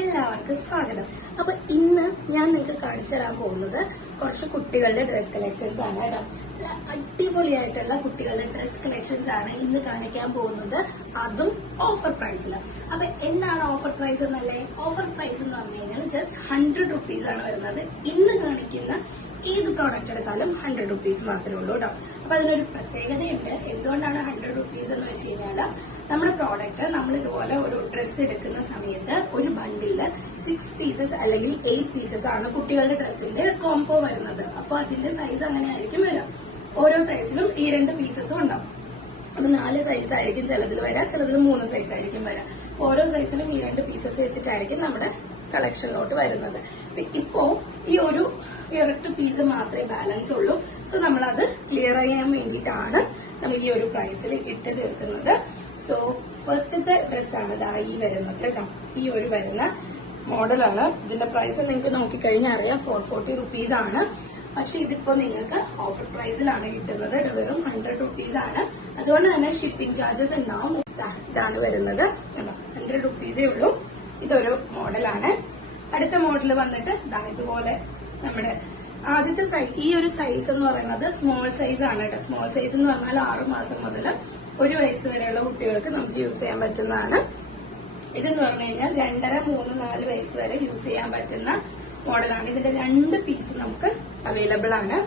എല്ലാവർക്കും സ്വാഗതം. അപ്പൊ ഇന്ന് ഞാൻ നിങ്ങൾക്ക് കാണിച്ചു തരാൻ പോകുന്നത് കുറച്ച് കുട്ടികളുടെ ഡ്രസ് കളക്ഷൻസ് ആണ് കേട്ടോ. അടിപൊളിയായിട്ടുള്ള കുട്ടികളുടെ ഡ്രസ് കളക്ഷൻസ് ആണ് ഇന്ന് കാണിക്കാൻ പോകുന്നത്, അതും ഓഫർ പ്രൈസിൽ. അപ്പൊ എന്താണ് ഓഫർ പ്രൈസ് എന്നല്ലേ? ഓഫർ പ്രൈസ് എന്ന് പറഞ്ഞു കഴിഞ്ഞാൽ ജസ്റ്റ് 100 റുപ്പീസ് ആണ് വരുന്നത്. ഇന്ന് കാണിക്കുന്ന ഏത് പ്രോഡക്റ്റ് എടുത്താലും 100 റുപ്പീസ് മാത്രമേ ഉള്ളൂ കേട്ടോ. അപ്പൊ അതിനൊരു പ്രത്യേകതയുണ്ട്. എന്തുകൊണ്ടാണ് 100 റുപ്പീസ് എന്ന് വെച്ച് കഴിഞ്ഞാൽ നമ്മുടെ പ്രോഡക്റ്റ് നമ്മൾ ഇതുപോലെ ഒരു ഡ്രസ്സ് എടുക്കുന്ന സമയത്ത് ഒരു ബണ്ടില് 6 പീസസ് അല്ലെങ്കിൽ 8 പീസസ് ആണ് കുട്ടികളുടെ ഡ്രസ്സിന്റെ കോംബോ വരുന്നത്. അപ്പൊ അതിന്റെ സൈസ് അങ്ങനെ ആയിരിക്കും വരാം. ഓരോ സൈസിലും ഈ 2 പീസസും ഉണ്ടാവും. അപ്പൊ 4 സൈസ് ആയിരിക്കും ചിലതിൽ വരാം, ചിലതിൽ 3 സൈസ് ആയിരിക്കും വരാം. ഓരോ സൈസിലും ഈ 2 പീസസ് വെച്ചിട്ടായിരിക്കും നമ്മുടെ കളക്ഷനിലോട്ട് വരുന്നത്. ഇപ്പോ ഈ ഒരു 8 പീസ് മാത്രമേ ബാലൻസ് ഉള്ളൂ. സോ നമ്മളത് ക്ലിയർ ചെയ്യാൻ വേണ്ടിയിട്ടാണ് നമ്മൾ ഈ ഒരു പ്രൈസിൽ ഇട്ട് തീർക്കുന്നത്. സോ ഫസ്റ്റത്തെ ഡ്രസ്സാണ് ഈ വരുന്നത് കേട്ടോ. ഈ ഒരു വരുന്ന മോഡലാണ്. ഇതിന്റെ പ്രൈസ് നിങ്ങൾക്ക് നോക്കിക്കഴിഞ്ഞാൽ അറിയാം, 440 റുപ്പീസ് ആണ്. പക്ഷെ ഇതിപ്പോ നിങ്ങൾക്ക് ഓഫർ പ്രൈസിലാണ് കിട്ടുന്നത്. വെറും 100 റുപ്പീസ് ആണ്. അതുകൊണ്ട് തന്നെ ഷിപ്പിംഗ് ചാർജസ് ഉണ്ടാവും. ഇതാണ് വരുന്നത്, 100 റുപ്പീസേ ഉള്ളൂ. ഇതൊരു മോഡലാണ്. അടുത്ത മോഡൽ വന്നിട്ട് ഇതുപോലെ നമ്മുടെ ആദ്യത്തെ സൈസ്, ഈ ഒരു സൈസ് എന്ന് പറയുന്നത് സ്മോൾ സൈസ് ആണ് കേട്ടോ. സ്മോൾ സൈസ് എന്ന് പറഞ്ഞാൽ 6 മാസം മുതൽ 1 വയസ്സ് വരെയുള്ള കുട്ടികൾക്ക് നമുക്ക് യൂസ് ചെയ്യാൻ പറ്റുന്നതാണ്. ഇതെന്ന് പറഞ്ഞു കഴിഞ്ഞാൽ 2.5, 3, 4 വയസ്സ് വരെ യൂസ് ചെയ്യാൻ പറ്റുന്ന മോഡലാണ്. ഇതിന്റെ 2 പീസ് നമുക്ക് അവൈലബിൾ ആണ്.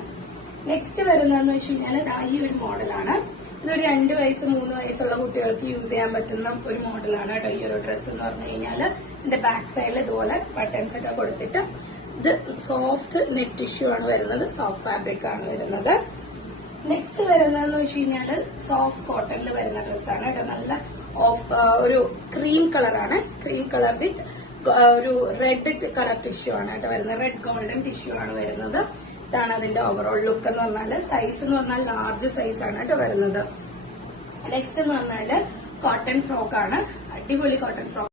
നെക്സ്റ്റ് വരുന്നതെന്ന് വെച്ച് കഴിഞ്ഞാൽ ഈ ഒരു മോഡലാണ്. ഇതൊരു 2 വയസ്സ് 3 വയസ്സുള്ള കുട്ടികൾക്ക് യൂസ് ചെയ്യാൻ പറ്റുന്ന ഒരു മോഡലാണ് കേട്ടോ. ഈ ഒരു ഡ്രസ്സ് എന്ന് പറഞ്ഞു കഴിഞ്ഞാൽ ഇതിന്റെ ബാക്ക് സൈഡിൽ ഇതുപോലെ ബട്ടൺസ് ഒക്കെ കൊടുത്തിട്ട്, ഇത് സോഫ്റ്റ് നെറ്റ് ടിഷ്യൂ ആണ് വരുന്നത്, സോഫ്റ്റ് ഫാബ്രിക് ആണ് വരുന്നത്. നെക്സ്റ്റ് വരുന്നതെന്ന് വെച്ച് കഴിഞ്ഞാൽ സോഫ്റ്റ് കോട്ടണിൽ വരുന്ന ഡ്രസ്സാണ് കേട്ടോ. നല്ല ഒരു ക്രീം കളറാണ്. ക്രീം കളർ വിത്ത് ഒരു റെഡ് കളർ ടിഷ്യൂ ആണ് കേട്ടോ വരുന്നത്. റെഡ് ഗോൾഡൻ ടിഷ്യൂ ആണ് വരുന്നത്. ഇതാണ് അതിന്റെ ഓവറോൾ ലുക്ക് എന്ന് പറഞ്ഞാൽ. സൈസ് എന്ന് പറഞ്ഞാൽ ലാർജ് സൈസ് ആണ് കേട്ടോ വരുന്നത്. നെക്സ്റ്റ് എന്ന് പറഞ്ഞാൽ കോട്ടൺ ഫ്രോക്ക് ആണ്. അടിപൊളി കോട്ടൺ ഫ്രോക്ക്.